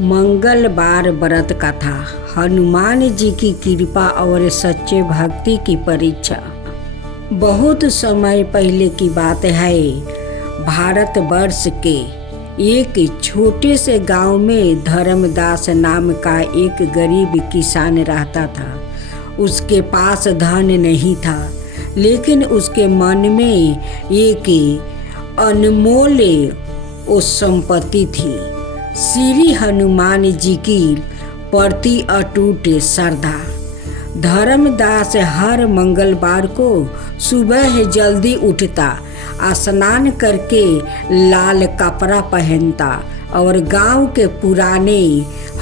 मंगलवार व्रत कथा। हनुमान जी की कृपा और सच्चे भक्ति की परीक्षा। बहुत समय पहले की बात है। भारतवर्ष के एक छोटे से गांव में धर्मदास नाम का एक गरीब किसान रहता था। उसके पास धन नहीं था, लेकिन उसके मन में एक अनमोल संपत्ति थी, श्री हनुमान जी की प्रति अटूट श्रद्धा। धर्मदास हर मंगलवार को सुबह जल्दी उठता, स्नान करके लाल कपड़ा पहनता और गांव के पुराने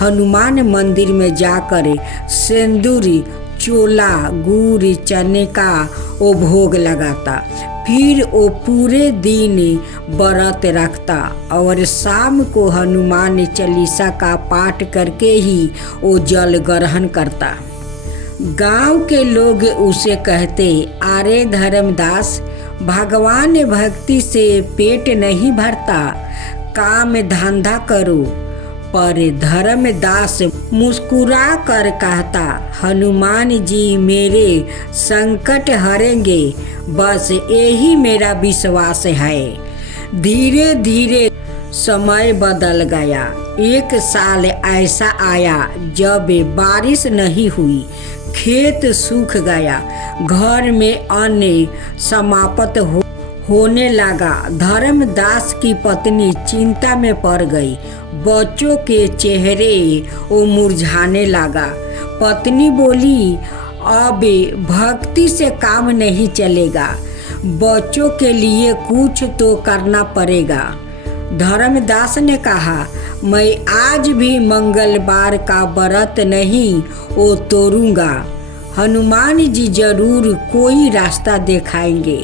हनुमान मंदिर में जाकर सिंदूर, चोला, गुड़, चने का वो भोग लगाता। फिर वो पूरे दिन व्रत रखता और शाम को हनुमान चालीसा का पाठ करके ही वो जल ग्रहण करता। गांव के लोग उसे कहते, अरे धर्मदास, भगवान भक्ति से पेट नहीं भरता, काम धंधा करो। पर धर्मदास मुस्कुरा कर कहता, हनुमान जी मेरे संकट हरेंगे, बस यही मेरा विश्वास है। धीरे धीरे समय बदल गया। एक साल ऐसा आया जब बारिश नहीं हुई, खेत सूख गया, घर में अन्न समाप्त होने लगा। धर्मदास की पत्नी चिंता में पड़ गई। बच्चों के चेहरे वो मुरझाने लगा। पत्नी बोली, अब भक्ति से काम नहीं चलेगा, बच्चों के लिए कुछ तो करना पड़ेगा। धर्मदास ने कहा, मैं आज भी मंगलवार का व्रत नहीं वो तोड़ूंगा। हनुमान जी जरूर कोई रास्ता दिखाएंगे।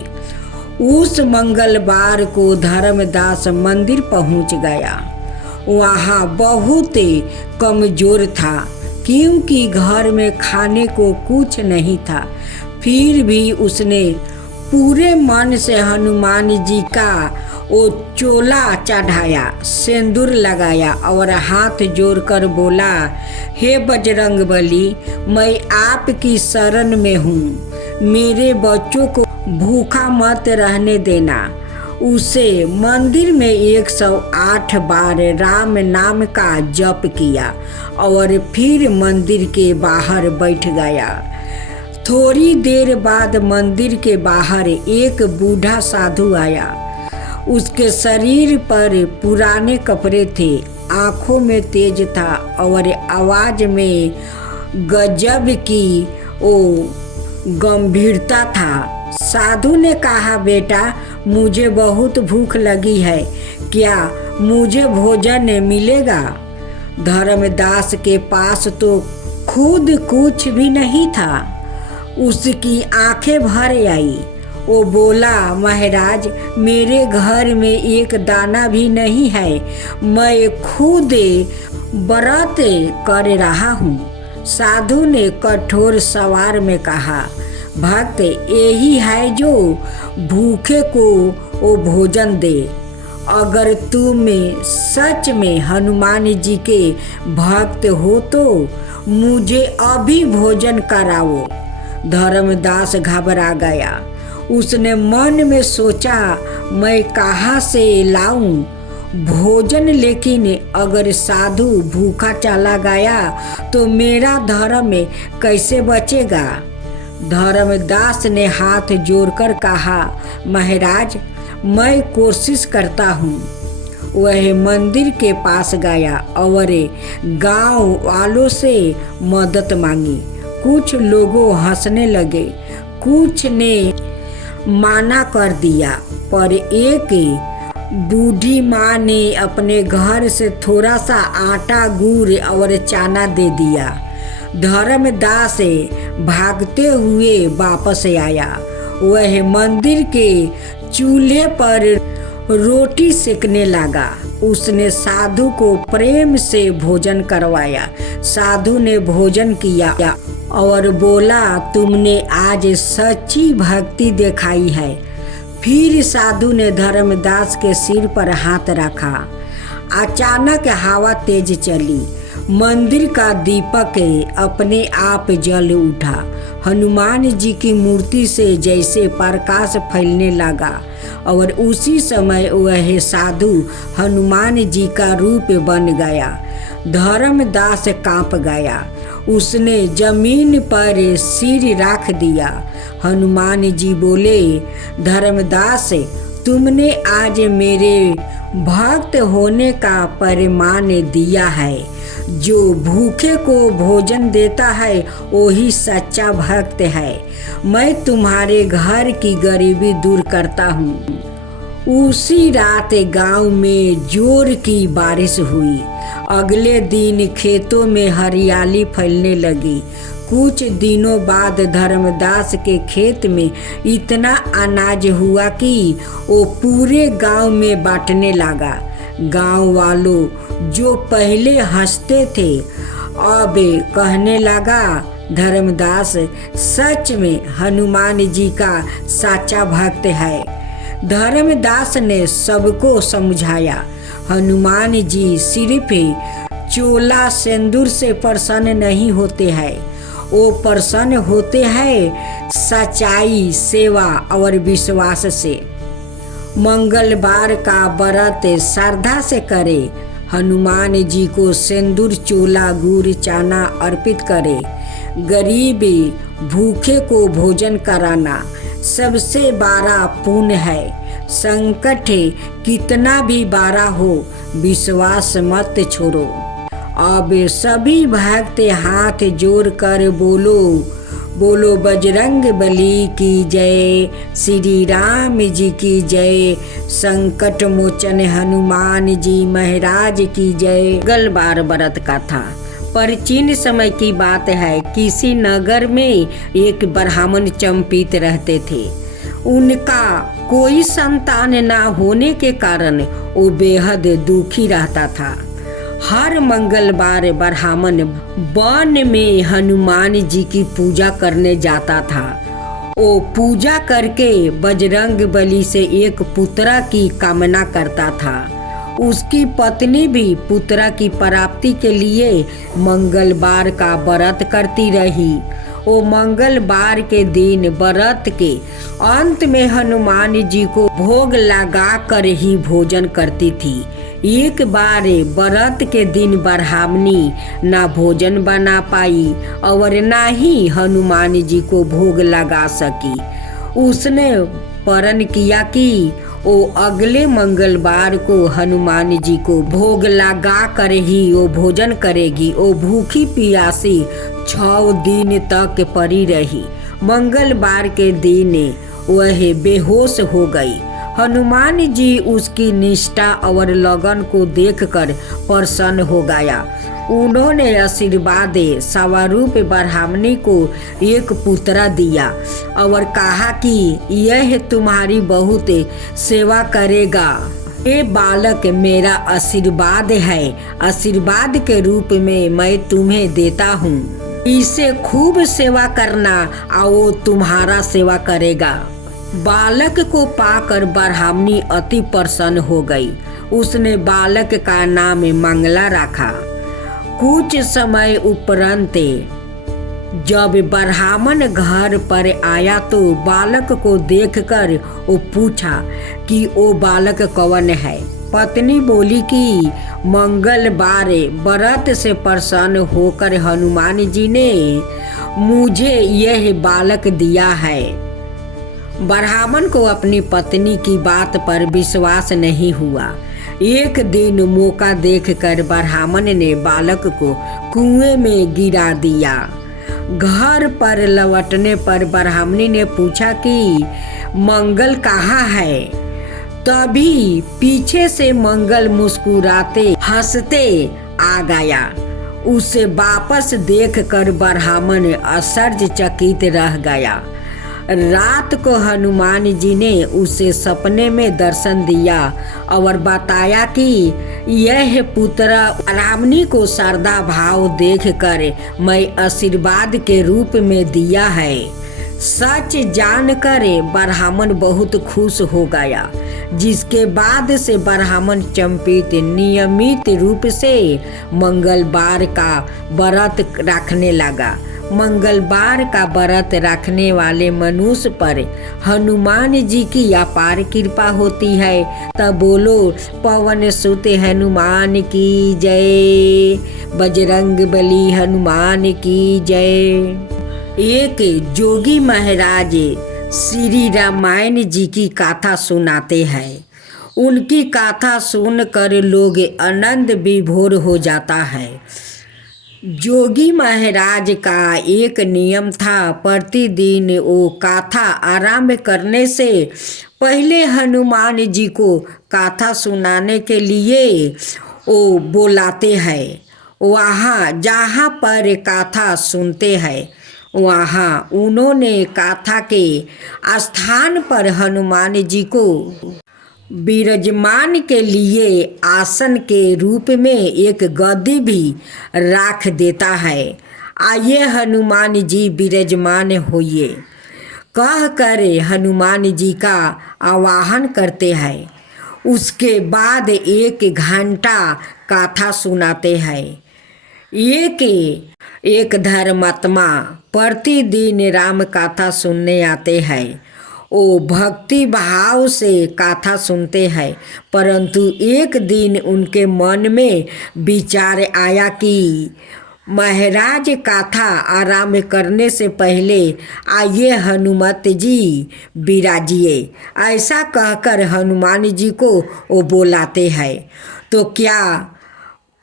उस मंगलवार को धर्मदास मंदिर पहुंच गया। वहाँ बहुत कमजोर था, क्योंकि घर में खाने को कुछ नहीं था। फिर भी उसने पूरे मन से हनुमान जी का वो चोला चढ़ाया, सिंदूर लगाया और हाथ जोड़कर बोला, हे बजरंगबली, मैं आपकी शरण में हूँ, मेरे बच्चों को भूखा मत रहने देना। उसे मंदिर में 108 बार राम नाम का जप किया और फिर मंदिर के बाहर बैठ गया। थोड़ी देर बाद मंदिर के बाहर एक बूढ़ा साधु आया। उसके शरीर पर पुराने कपड़े थे, आंखों में तेज था और आवाज में गजब की वो गंभीरता था। साधु ने कहा, बेटा, मुझे बहुत भूख लगी है, क्या मुझे भोजन मिलेगा? धर्मदास के पास तो खुद कुछ भी नहीं था। उसकी आंखें भर आई। वो बोला, महाराज, मेरे घर में एक दाना भी नहीं है, मैं खुद व्रत कर रहा हूँ। साधु ने कठोर स्वर में कहा, भक्त यही है जो भूखे को वो भोजन दे। अगर तुम सच में हनुमान जी के भक्त हो तो मुझे अभी भोजन कराओ। धर्मदास घबरा गया। उसने मन में सोचा, मैं कहाँ से लाऊं भोजन, लेकिन अगर साधु भूखा चला गया तो मेरा धर्म कैसे बचेगा? धर्मदास ने हाथ जोड़कर कहा, महाराज, मैं कोशिश करता हूँ। वह मंदिर के पास गया और गांव वालों से मदद मांगी। कुछ लोगों हंसने लगे, कुछ ने माना कर दिया, पर एक बूढ़ी माँ ने अपने घर से थोड़ा सा आटा, गुड़ और चना दे दिया। धर्मदास भागते हुए वापस आया। वह मंदिर के चूल्हे पर रोटी सेकने लगा। उसने साधु को प्रेम से भोजन करवाया। साधु ने भोजन किया और बोला, तुमने आज सच्ची भक्ति दिखाई है। फिर साधु ने धर्मदास के सिर पर हाथ रखा। अचानक हवा तेज चली। मंदिर का दीपक अपने आप जल उठा। हनुमान जी की मूर्ति से जैसे प्रकाश फैलने लगा और उसी समय वह साधु हनुमान जी का रूप बन गया। धर्मदास कांप गया। उसने जमीन पर सिर रख दिया। हनुमान जी बोले, धर्मदास, तुमने आज मेरे भक्त होने का प्रमाण दिया है। जो भूखे को भोजन देता है वही सच्चा भक्त है। मैं तुम्हारे घर की गरीबी दूर करता हूँ। उसी रात गांव में जोर की बारिश हुई। अगले दिन खेतों में हरियाली फैलने लगी। कुछ दिनों बाद धर्मदास के खेत में इतना अनाज हुआ कि वो पूरे गांव में बांटने लगा। गांव वालों जो पहले हंसते थे अब कहने लगा, धर्मदास सच में हनुमान जी का सच्चा भक्त है। धर्मदास ने सबको समझाया, हनुमान जी सिर्फ चोला सिंदूर से प्रसन्न नहीं होते हैं, वो प्रसन्न होते हैं सच्चाई, सेवा और विश्वास से। मंगलवार का व्रत श्रद्धा से करे। हनुमान जी को सिंदूर, चोला, गुड़, चना अर्पित करे। गरीब भूखे को भोजन कराना सबसे बड़ा पुण्य है। संकट कितना भी बड़ा हो, विश्वास मत छोड़ो। अब सभी भक्त हाथ जोड़कर बोलो, बोलो बजरंग बली की जय, श्री राम जी की जय, संकट मोचन हनुमान जी महाराज की जय। मंगलवार व्रत का था। प्राचीन समय की बात है। किसी नगर में एक ब्राह्मण चंपित रहते थे। उनका कोई संतान न होने के कारण वो बेहद दुखी रहता था। हर मंगलवार ब्राह्मण वन में हनुमान जी की पूजा करने जाता था। वो पूजा करके बजरंग बली से एक पुत्रा की कामना करता था। उसकी पत्नी भी पुत्रा की प्राप्ति के लिए मंगलवार का व्रत करती रही। वो मंगलवार के दिन व्रत के अंत में हनुमान जी को भोग लगा कर ही भोजन करती थी। एक बार व्रत के दिन ब्राह्मणी ना भोजन बना पाई और ना ही हनुमान जी को भोग लगा सकी। उसने प्रण किया कि वो अगले मंगलवार को हनुमान जी को भोग लगा कर ही वो भोजन करेगी। वो भूखी प्यासी 6 दिन तक पड़ी रही। मंगलवार के दिन वह बेहोश हो गई। हनुमान जी उसकी निष्ठा और लगन को देखकर प्रसन्न हो गया। उन्होंने आशीर्वाद स्वरूप ब्राह्मणी को एक पुत्रा दिया और कहा कि यह तुम्हारी बहुत सेवा करेगा। ये बालक मेरा आशीर्वाद है। आशीर्वाद के रूप में मैं तुम्हें देता हूँ। इसे खूब सेवा करना और वो तुम्हारा सेवा करेगा। बालक को पाकर ब्राह्मणी अति प्रसन्न हो गई। उसने बालक का नाम मंगला रखा। कुछ समय उपरांत जब ब्राह्मण घर पर आया तो बालक को देखकर वो पूछा कि वो बालक कौन है। पत्नी बोली कि मंगलवार व्रत से प्रसन्न होकर हनुमान जी ने मुझे यह बालक दिया है। ब्राह्मण को अपनी पत्नी की बात पर विश्वास नहीं हुआ। एक दिन मौका देखकर ब्राह्मण ने बालक को कुएं में गिरा दिया। घर पर लौटने पर ब्राह्मणी ने पूछा कि मंगल कहाँ है। तभी पीछे से मंगल मुस्कुराते हंसते आ गया। उसे वापस देखकर ब्राह्मण आश्चर्यचकित रह गया। रात को हनुमान जी ने उसे सपने में दर्शन दिया और बताया कि यह पुत्र ब्राह्मणी को श्रद्धा भाव देखकर मैं आशीर्वाद के रूप में दिया है। सच जानकर ब्राह्मण बहुत खुश हो गया। जिसके बाद से ब्राह्मण चंपित नियमित रूप से मंगलवार का व्रत रखने लगा। मंगलवार का व्रत रखने वाले मनुष्य पर हनुमान जी की अपार कृपा होती है। तब बोलो पवन सुत हनुमान की जय, बजरंग बली हनुमान की जय। एक जोगी महाराज श्री रामायण जी की गाथा सुनाते हैं। उनकी गाथा सुनकर लोग आनंद विभोर हो जाता है। जोगी महाराज का एक नियम था, प्रतिदिन वो गाथा आरंभ करने से पहले हनुमान जी को गाथा सुनाने के लिए वो बुलाते हैं। वहाँ जहाँ पर गाथा सुनते हैं वहाँ उन्होंने गाथा के स्थान पर हनुमान जी को विराजमान के लिए आसन के रूप में एक गद्दी भी रख देता है। आइए हनुमान जी विराजमान होइए कह कर हनुमान जी का आवाहन करते हैं। उसके बाद 1 घंटा गाथा सुनाते हैं। एक धर्मात्मा प्रतिदिन राम गाथा सुनने आते हैं। वो भक्ति भाव से गाथा सुनते हैं, परंतु एक दिन उनके मन में विचार आया कि महाराज गाथा आरंभ करने से पहले आइए हनुमत जी विराजिए। ऐसा कहकर हनुमान जी को वो बुलाते हैं। तो क्या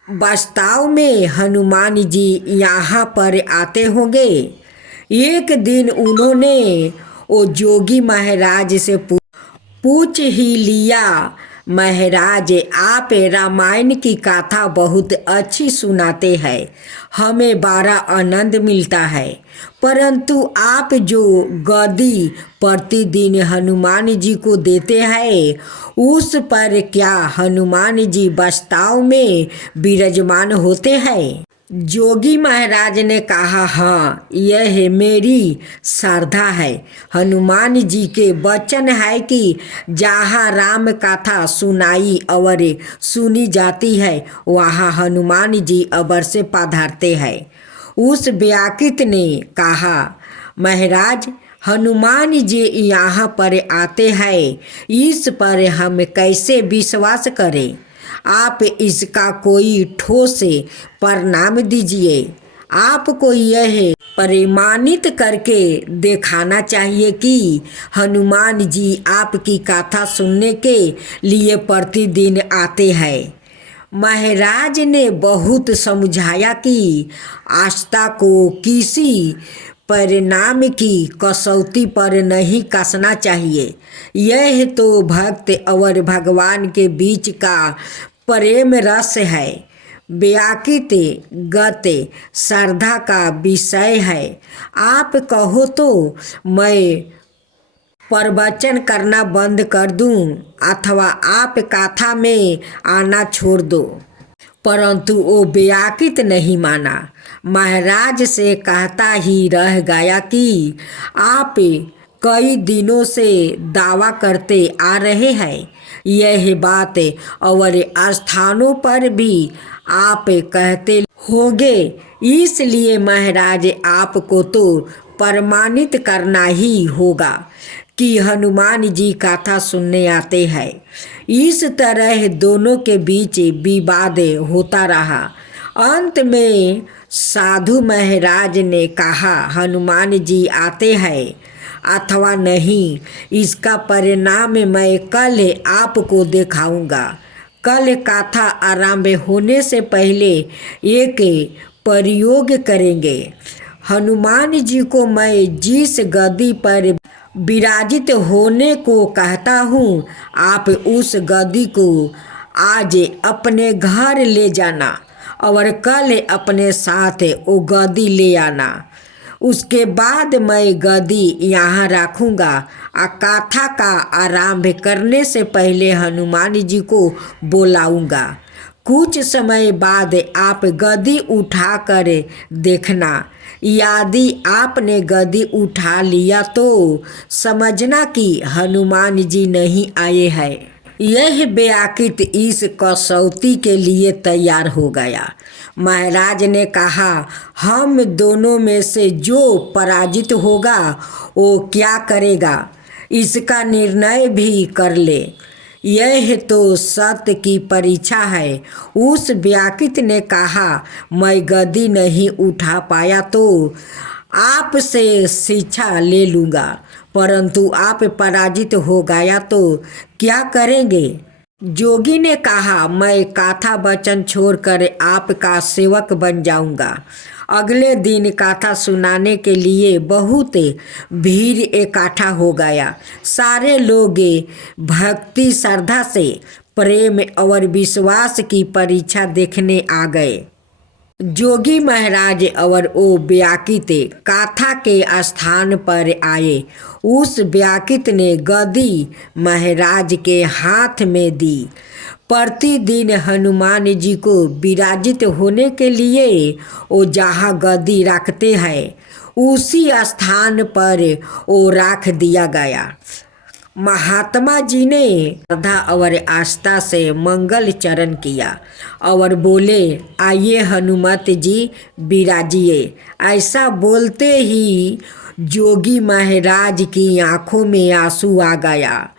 वास्तव में हनुमान जी यहाँ पर आते होंगे? एक दिन उन्होंने वो जोगी महाराज से पूछ ही लिया, महाराज आप रामायण की गाथा बहुत अच्छी सुनाते हैं, हमें बड़ा आनंद मिलता है, परंतु आप जो गद्दी प्रतिदिन हनुमान जी को देते हैं उस पर क्या हनुमान जी वास्तव में विराजमान होते हैं? जोगी महाराज ने कहा, हाँ यह मेरी श्रद्धा है। हनुमान जी के वचन है कि जहाँ राम कथा सुनाई और सुनी जाती है वहाँ हनुमान जी अवश्य पधारते हैं। उस व्याकित ने कहा, महाराज हनुमान जी यहाँ पर आते हैं, इस पर हम कैसे विश्वास करें? आप इसका कोई ठोस परिणाम दीजिए। आपको यह प्रमाणित करके दिखाना चाहिए कि हनुमान जी आपकी गाथा सुनने के लिए प्रतिदिन आते हैं। महाराज ने बहुत समझाया कि आस्था को किसी परिणाम की कसौटी पर नहीं कसना चाहिए। यह तो भक्त और भगवान के बीच का प्रेम रस है, व्याकित गत श्रद्धा का विषय है। आप कहो तो मैं प्रवचन करना बंद कर दूं अथवा आप गाथा में आना छोड़ दो, परंतु वो व्याकित नहीं माना। महाराज से कहता ही रह गया कि आप कई दिनों से दावा करते आ रहे हैं यह बात और स्थानों पर भी आप कहते होंगे, इसलिए महाराज आपको तो प्रमाणित करना ही होगा कि हनुमान जी गाथा सुनने आते हैं। इस तरह दोनों के बीच विवाद होता रहा। अंत में साधु महाराज ने कहा, हनुमान जी आते हैं अथवा नहीं, इसका परिणाम मैं कल आपको दिखाऊंगा। कल गाथा आरंभ होने से पहले एक प्रयोग करेंगे। हनुमान जी को मैं जिस गद्दी पर विराजित होने को कहता हूँ, आप उस गद्दी को आज अपने घर ले जाना और कल अपने साथ वो गद्दी ले आना। उसके बाद मैं गद्दी यहाँ रखूँगा। गाथा का आरंभ करने से पहले हनुमान जी को बुलाऊँगा। कुछ समय बाद आप गद्दी उठाकर देखना। यदि आपने गद्दी उठा लिया तो समझना कि हनुमान जी नहीं आए हैं। यह बेआकित इस कसौटी के लिए तैयार हो गया। महाराज ने कहा, हम दोनों में से जो पराजित होगा वो क्या करेगा, इसका निर्णय भी कर ले। यह तो सत्य की परीक्षा है। उस व्याकित ने कहा, मैं गद्दी नहीं उठा पाया तो आपसे शिक्षा ले लूँगा, परंतु आप पराजित हो गया तो क्या करेंगे? जोगी ने कहा, मैं कथा वचन छोड़कर आपका सेवक बन जाऊंगा। अगले दिन कथा सुनाने के लिए बहुत भीड़ इकट्ठा हो गया। सारे लोग भक्ति श्रद्धा से प्रेम और विश्वास की परीक्षा देखने आ गए। जोगी महाराज और वो व्याकित कथा के स्थान पर आए। उस व्याकित ने गद्दी महाराज के हाथ में दी। प्रतिदिन हनुमान जी को विराजित होने के लिए वो जहाँ गद्दी रखते हैं उसी स्थान पर वो रख दिया गया। महात्मा जी ने श्रद्धा और आस्था से मंगल चरण किया और बोले, आइए हनुमत जी विराजिए। ऐसा बोलते ही जोगी महाराज की आंखों में आंसू आ गया।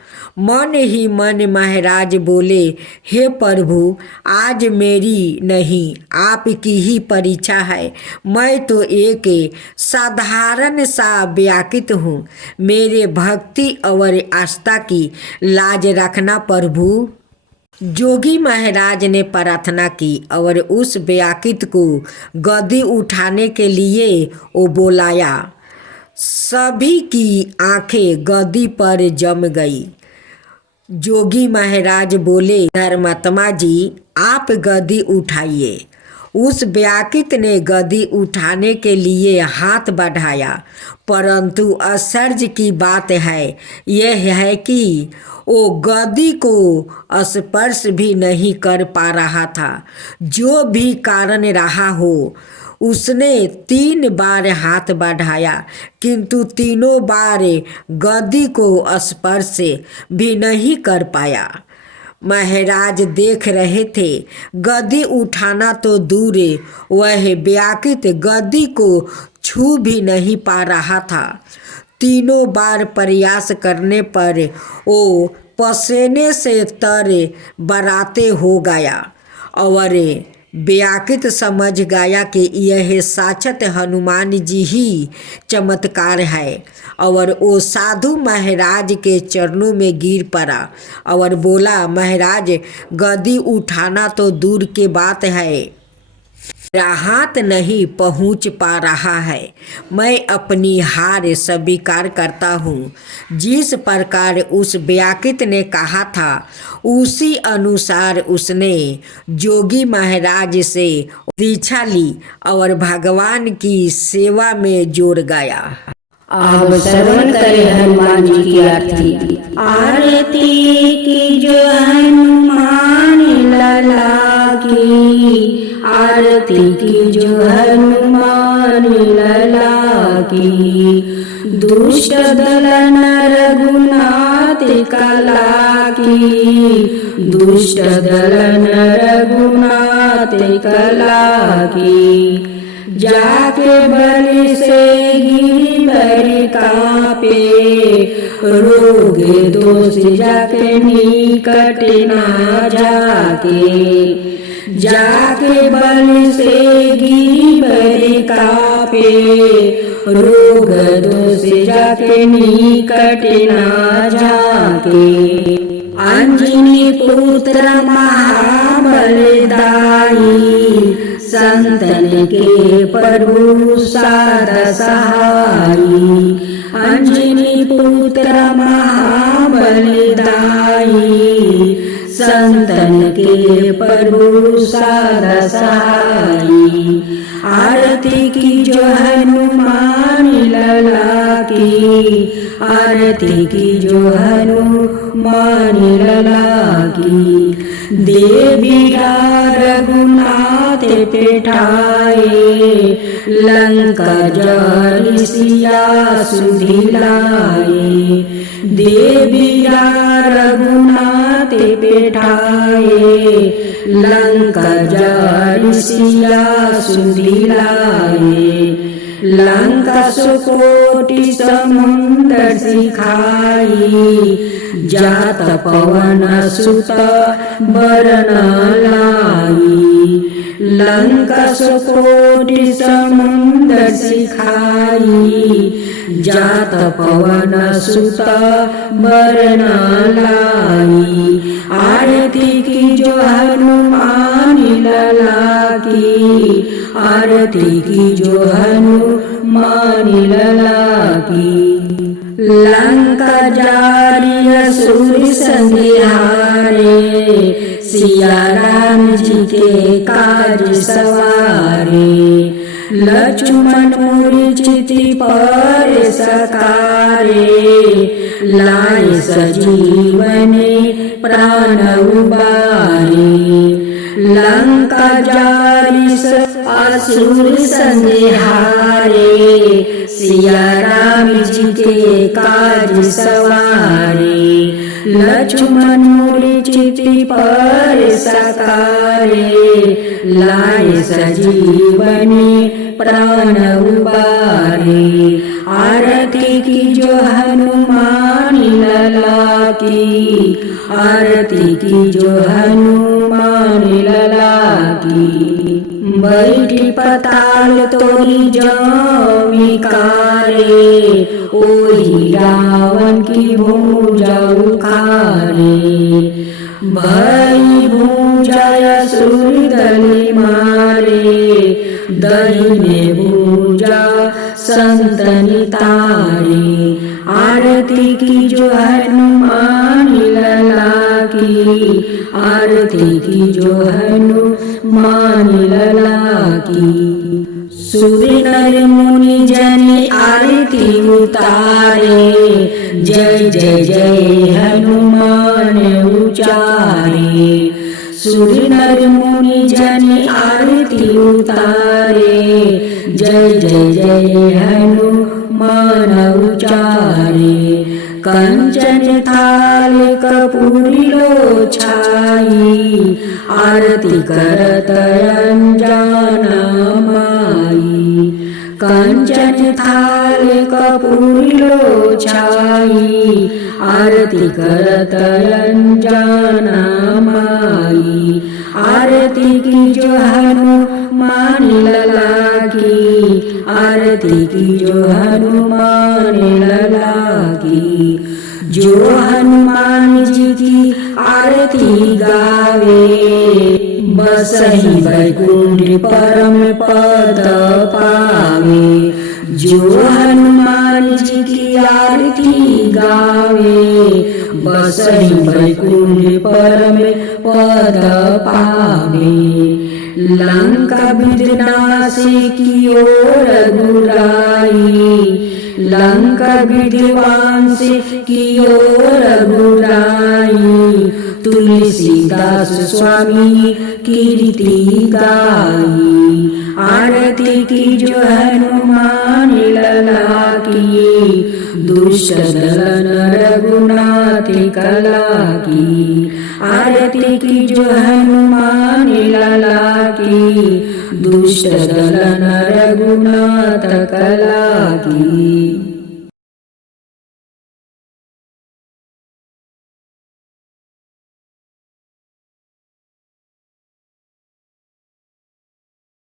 मन ही मन महाराज बोले, हे प्रभु, आज मेरी नहीं आपकी ही परीक्षा है। मैं तो एक साधारण सा व्याकित हूँ। मेरे भक्ति और आस्था की लाज रखना प्रभु। जोगी महाराज ने प्रार्थना की और उस व्याकित को गद्दी उठाने के लिए वो बुलाया। सभी की आंखें गद्दी पर जम गई। जोगी महाराज बोले, धर्मात्मा जी, आप गद्दी उठाइए। उस व्याकित ने गद्दी उठाने के लिए हाथ बढ़ाया, परंतु आश्चर्य की बात है यह है कि वो गद्दी को स्पर्श भी नहीं कर पा रहा था। जो भी कारण रहा हो, उसने 3 बार हाथ बढ़ाया, किंतु तीनों बार गद्दी को स्पर्श भी नहीं कर पाया। महाराज देख रहे थे, गद्दी उठाना तो दूर, वह व्याकित गद्दी को छू भी नहीं पा रहा था। तीनों बार प्रयास करने पर वो पसीने से तर बराते हो गया और व्याकित समझ गया कि यह साक्षात हनुमान जी ही चमत्कार है और वो साधु महाराज के चरणों में गिर पड़ा और बोला, महाराज, गद्दी उठाना तो दूर की बात है, मेरा हाथ नहीं पहुंच पा रहा है। मैं अपनी हार स्वीकार करता हूँ। जिस प्रकार उस व्याकित ने कहा था उसी अनुसार उसने जोगी महाराज से दीक्षा ली और भगवान की सेवा में जोड़ गया। अब श्रवण करें हनुमान जी की आरती। आरती की जो हनुमान लला की, आरती की जो हनुमान लला की, दुष्ट दलन रघुनाथ कला की, दुष्ट दलन रघुनाथ कला की, जाके बल से गिरधर कापे, रोग दोष जाके निकट ना जाके, जाके बल से गिरधर कापे, रोग दोष जाके निकट ना जाके, अंजनी पुत्र महाबलदाई, संतन के प्रभु साध सहाई, अंजनी पुत्र महाबलदाई, संतन के प्रभु साध सहाई, आरती की जो हनुमान लला की, आरती की जो हनुमान लला की, देवी रघुनाथ पिठाए, लंका जारी सिया सुधिलाए, देवी रघुनाथ के पेठाए, लंका जारी सिया सुदिलाए। लंका सुकोटि समुंदर सिखाई, जात पवन सुत बरन लाई। लंका सुकोटि समुंदर सिखाई, जात पवन सुत बरन लाई। आरती की जो हनुमान लला की, आरती की जो हनुमान लला की। लंका जारी असुर संहारे, सिया राम जी के काज सवारे। लक्ष्मण मूर्छिति पर सकारे, लाए सजीवने प्राण उबारे। लंका जारी असुर संहारे, सिया राम जी के काज सवारे। लक्ष्मण मूर्छिति पर सकारे, लाए सजीवने प्राण उबारे। आरती की जो हनुमान लला की, आरती की जो हनुमान लला की। बैठी पताल तोरी जमिकारे, ओही रावण की भुजा उखारे। भई भुजा असुर दल मारे, दहिने भुजा संतनि तारे। आरती की जो हनुमान लला की, आरती की जो हनुमान लला की। सुर नर मुनि जन आरती उतारे, जय जय जय हनुमान उचारे। सुर नर मुनि जन आरती उतारे, जय जय जय हनुमान उचारे। कंचन थाल कपूरी लो छाई, आरती करत अंजना माई। कंचन थाल कपूरी लो छाई, आरती करत अंजना माई। आरती की जो हनुमान लला की, आरती की जो हनुमान लला की। जो हनुमान जी की आरती गावे, बसहि वैकुंठ परम पद पावे। जो हनुमान जी की आरती गावे, बसहि वैकुंठ परम पद पावे। लंका विनाशी की ओर रघुराई, लंका विध्वंस की ओर रघुराई। तुलसीदास स्वामी कीर्ति गाई, आरती की जो हनुमान लला की। दुष्ट दलन रघुनाथ कला की, आरती की जो हनुमान लला की। दुष्ट दलन रघुनाथ कला की।